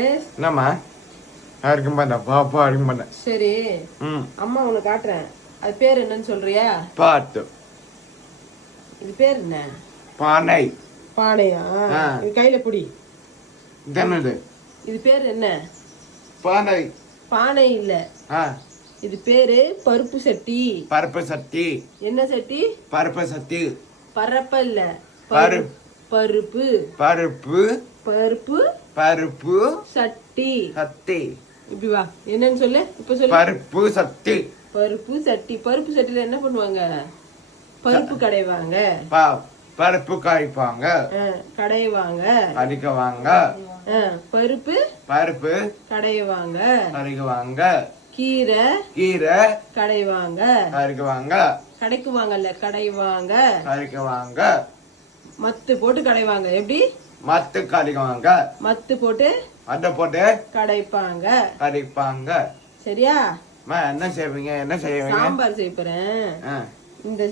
என்னம்மா யாருக்கும் மாட்டேன் பாப்பா அடிக்க மாட்டேன். சரி அம்மா உனக்கு காட்டுறேன். அது பேர் என்னன்னு சொல்றியா? பாட்டு. இது பேர் என்ன? பானை. பானையா? இது கையில புடி. என்னது இது பேர் என்ன? பானை. பானை இல்ல, இது பேரு பருப்பு சட்டி. பருப்பு சட்டி. என்ன சட்டி? பருப்பு சட்டி. பரப்ப இல்ல, பருப்பு. பருப்பு பருப்பு. பருப்பு பருப்பு சட்டி. சட்டி. இப்படி வா, என்னன்னு சொல்லு. இப்ப சொல்லு. பருப்பு சட்டி. பருப்பு சட்டி. பருப்பு சட்டில என்ன பண்ணுவாங்க? பருப்பு கடைவாங்க. பருப்பு காய்ப்பாங்க. கடைவாங்க. அடிக்குவாங்க. பருப்பு. பருப்பு கடைவாங்க. அடிக்குவாங்க. கீரை. கீரை கடைவாங்க. அடிக்குவாங்க. கடைக்குவாங்கல்ல, கடைவாங்க. அடிக்குவாங்க. மத்து போட்டு கடைவாங்க. எப்படி? மத்து கடிக்குவாங்க. மத்து போட்டு மத்த போட்டு கடைப்பாங்க. கடிப்பாங்க. சரியா? என்ன செய்வீங்க? என்ன செய்வீங்க? சாம்பார் செய்ய போறேன். இந்த